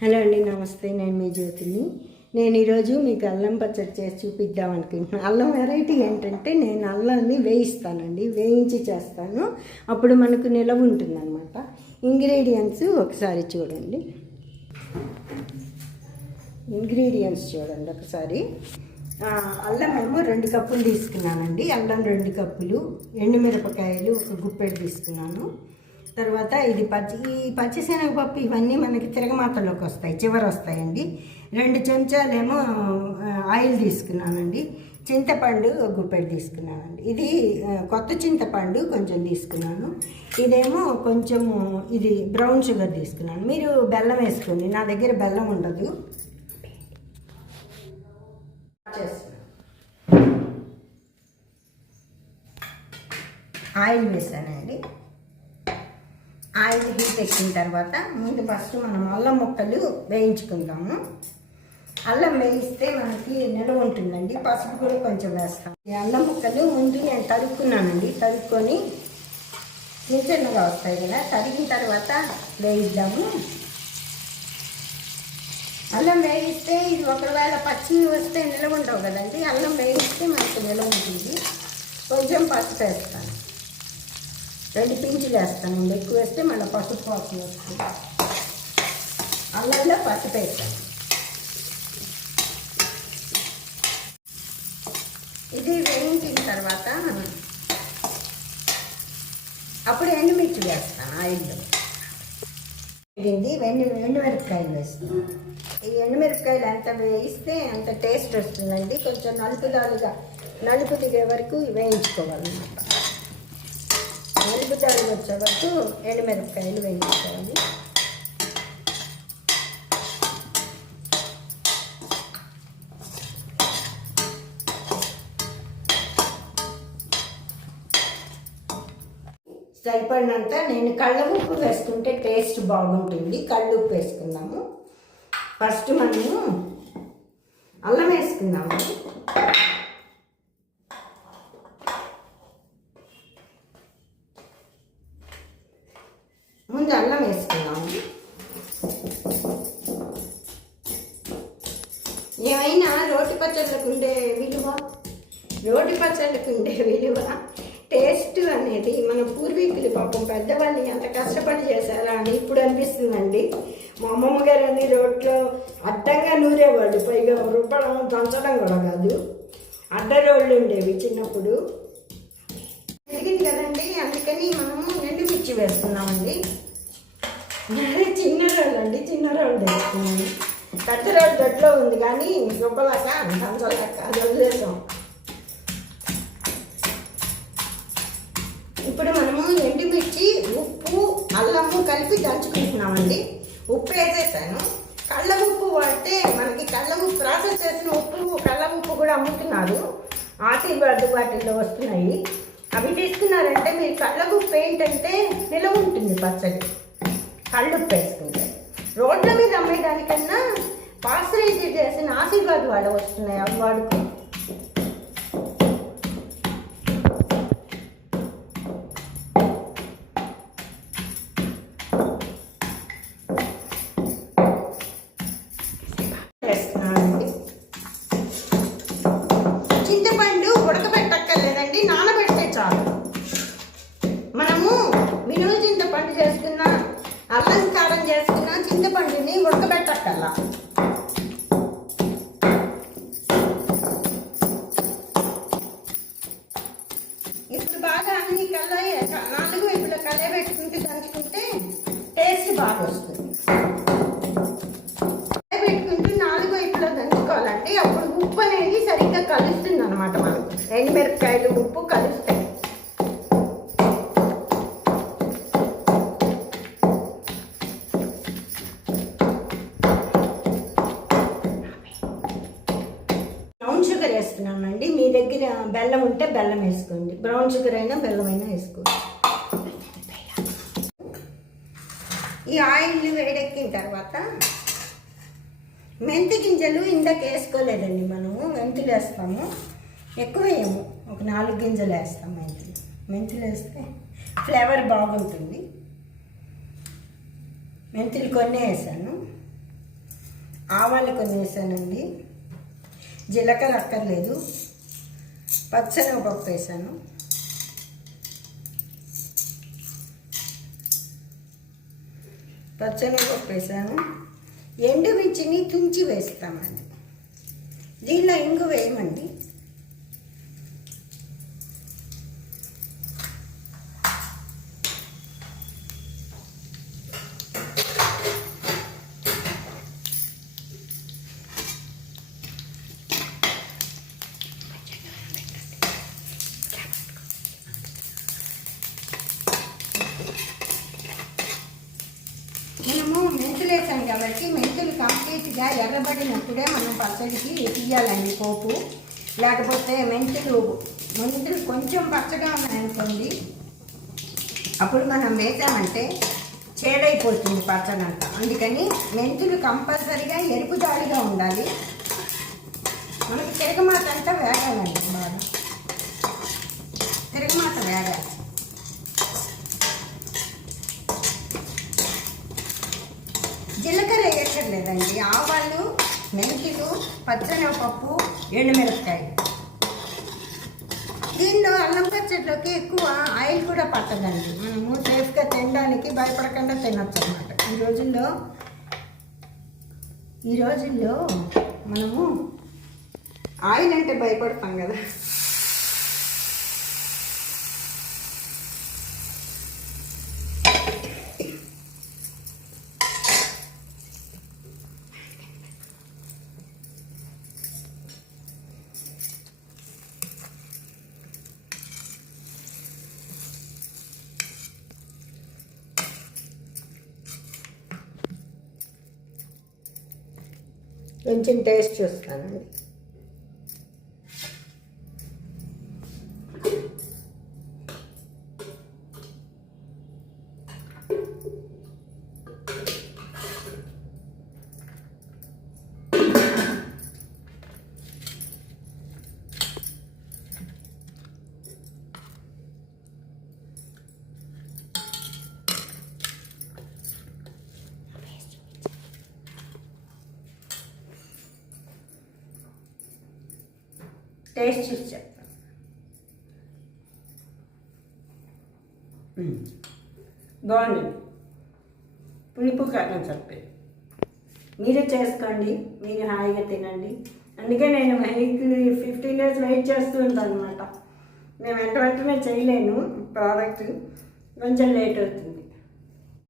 Hello అండి, నమస్తే. నేను మీ జ్యోతిని. నేను ఈరోజు మీకు అల్లం పచ్చడి చేసి చూపిద్దాం అనుకుంటున్నాను. అల్లం వెరైటీ ఏంటంటే నేను అల్లాన్ని వేయిస్తానండి, వేయించి చేస్తాను. అప్పుడు మనకు నిలవ ఉంటుందన్నమాట. ఇంగ్రీడియంట్స్ ఒకసారి చూడండి. ఒకసారి. అల్లం ఏమో 2 కప్పులు తీసుకున్నానండి. అల్లం 2 కప్పులు, ఎండుమిరపకాయలు 1 గుప్పెడు తీసుకున్నాను. తర్వాత ఇది ఈ పచ్చిశనగపప్పు ఇవన్నీ మనకి తిరగమాతలోకి వస్తాయి, చివరి వస్తాయండి. 2 చెంచాలేమో ఆయిల్ తీసుకున్నానండి. చింతపండు 1 గుప్పెడు తీసుకున్నానండి. ఇది కొత్త చింతపండు కొంచెం తీసుకున్నాను. ఇదేమో కొంచెము ఇది బ్రౌన్ షుగర్ తీసుకున్నాను. మీరు బెల్లం వేసుకోండి, నా దగ్గర బెల్లం ఉండదు. ఆయిల్ వేసానండి. ఆయిల్ హీట్ ఎక్కిన తర్వాత ముందు ఫస్ట్ మనం అల్లం ముక్కలు వేయించుకుందాము. అల్లం వేయిస్తే మనకి నిలవ ఉంటుందండి. పసుపు కూడా కొంచెం వేస్తాం. ఈ అల్లం ముక్కలు ముందు నేను తరుక్కున్నానండి. తరుక్కొని చిన్నగా వస్తాయి కదా, తరిగిన తర్వాత వేయిద్దాము. అల్లం వేయిస్తే ఇది ఒకవేళ పచ్చి వస్తే నిలవ ఉండవు కదండి. అల్లం వేయిస్తే మనకు నిలవ ఉంటుంది. కొంచెం పసుపు వేస్తాను, 2 పించులు వేస్తాను. ఎక్కువ వేస్తే మళ్ళీ పసుపు వాసన వస్తుంది. అల్లంలో పసుపు వేస్తాను. ఇది వేయించిన తర్వాత అప్పుడు ఎండుమిర్చి వేస్తాను ఆయిల్లో. ఇది ఎండుమిరపకాయలు వేస్తాను. ఈ ఎండుమిరపకాయలు ఎంత వేయిస్తే అంత టేస్ట్ వస్తుందండి. కొంచెం నలుపు దిగే వరకు వేయించుకోవాలన్నమాట. నలుపుతాలు వచ్చే వరకు ఎండుమిరపకాయలు వేయించుకోవాలి. సరిపడినంత నేను కళ్ళ ఉప్పు వేసుకుంటే టేస్ట్ బాగుంటుంది. కళ్ళు ఉప్పు వేసుకుందాము. ఫస్ట్ మనము అల్లం వేసుకుందాము. ముందు అల్లం వేసుకున్నాము. ఏమైనా రోటి పచ్చళ్ళకు ఉండే విలువ టేస్ట్ అనేది మన పూర్వీకులు పాపం పెద్దవాళ్ళు ఎంత కష్టపడి చేశారా అని ఇప్పుడు అనిపిస్తుందండి. మా అమ్మమ్మ గారు అన్ని రోట్లో అడ్డంగా నూరేవాళ్ళు, పైగా రుబ్బడం దంచడం కూడా కాదు, అడ్డరోళ్ళు ఉండేవి చిన్నప్పుడు. పెరిగింది కదండి, అందుకని మనము ఎండుమిర్చి వేస్తున్నామండి. చిన్న రోళ్ళు వేసుకున్నాను. పెద్ద రోడ్డు దొడ్లో ఉంది కానీ రుబ్బలాక దంచలాక అది వదిలేసాం. ఇప్పుడు మనము ఎండుమిర్చి, ఉప్పు, అల్లము కలిపి దంచుకుంటున్నామండి. ఉప్పు వేసేసాను. కళ్ళ ఉప్పు వాడితే మనకి కళ్ళ ఉప్పు, ప్రాసెస్ చేసిన ఉప్పు, కళ్ళ ఉప్పు కూడా అమ్ముతున్నారు. ఆశీర్వాద్ వాటిల్లో వస్తున్నాయి. అవి తీసుకున్నారంటే మీరు కళ్ళ ఉప్పు ఏంటంటే నిలవ ఉంటుంది పచ్చడి. కళ్ళుప్పు వేసుకుంటే రోడ్ల మీద అమ్మేదానికన్నా పాస్టరైజ్ చేసిన ఆశీర్వాద్ వాళ్ళు వస్తున్నాయి, అవి వాడుకో. వేస్తున్నానండి. చింతపండు ఉడకబెట్టక్కర్లేదండి, నానబెడితే చాలు. మనము మినుము చింతపండు చేసుకున్న, అల్లం కారం చేసుకున్న చింతపండుని ఉడకబెట్టక్కర్లా. ఇప్పుడు బాగా అన్ని 4 వైపులా కలయబెట్టుకుంటే దంచుకుంటే టేస్ట్ బాగా వస్తుంది. కలయబెట్టుకుంటూ 4 వైపులా దంచుకోవాలండి. అప్పుడు ఉప్పు అనేది సరిగ్గా కలుస్తుంది అనమాట. మనకు ఎండుమిరపకాయలు, ఉప్పు కలుస్తాయి. బ్రౌన్ షుగర్ వేస్తున్నానండి. మీ దగ్గర బెల్లం ఉంటే బెల్లం వేసుకోండి, బ్రౌన్ షుగర్ అయినా బెల్లం అయినా వేసుకోండి. ఈ ఆయిల్ వేడెక్కిన తర్వాత మెంతి గింజలు ఇందాక వేసుకోలేదండి. మనము మెంతులు వేస్తాము, ఎక్కువ వేయము, ఒక 4 గింజలు వేస్తాం. మెంతులు వేస్తే ఫ్లేవర్ బాగుంటుంది. మెంతులు కొన్ని వేసాను. ఆవాలు కొన్ని వేసానండి, జీలకర్ర అక్కర్లేదు, పచ్చనగపప్పు వేసాను, పచ్చనగపప్పు వేసాను, ఎండుమిర్చిని తుంచి వేస్తామండి. దీనిలో ఇంగు వేయమండి. మనము మెంతులు వేసాం కాబట్టి మెంతులు కంప్లీట్గా ఎర్రబడినప్పుడే మనం పచ్చడికి తీయాలండి పోపు. లేకపోతే మెంతులు కొంచెం పచ్చగా ఉన్నాయనుకోండి, అప్పుడు మనం వేసామంటే చేడైపోతుంది పచ్చడంతా. అందుకని మెంతులు కంపల్సరిగా ఎరుపు దాడిగా ఉండాలి. మనకి తిరగమాత అంతా వేగాలండి, బాగా తిరగమాత వేగాలి. జీలకర్ర వేయక్కర్లేదండి, ఆవాలు, మెంతులు, పచ్చనగపప్పు, ఎండుమిరపకాయ. దీనిలో అల్లం పచ్చడిలోకి ఎక్కువ ఆయిల్ కూడా పట్టదండి. మనము సేఫ్గా తినడానికి భయపడకుండా తినొచ్చు అన్నమాట. ఈ రోజుల్లో మనము ఆయిల్ అంటే భయపడతాం కదా. కొంచెం టేస్ట్ చూస్తానండి. టేస్ట్ చూసి చెప్తాను. బాగుంది, పులుపు కారం చెప్పి మీరే చేసుకోండి, మీరు హాయిగా తినండి. అందుకే నేను 15 days వెయిట్ చేస్తూ ఉంటాను అనమాట. నేను వెంటనే చేయలేను, ప్రోడక్ట్ కొంచెం లేట్ అవుతుంది.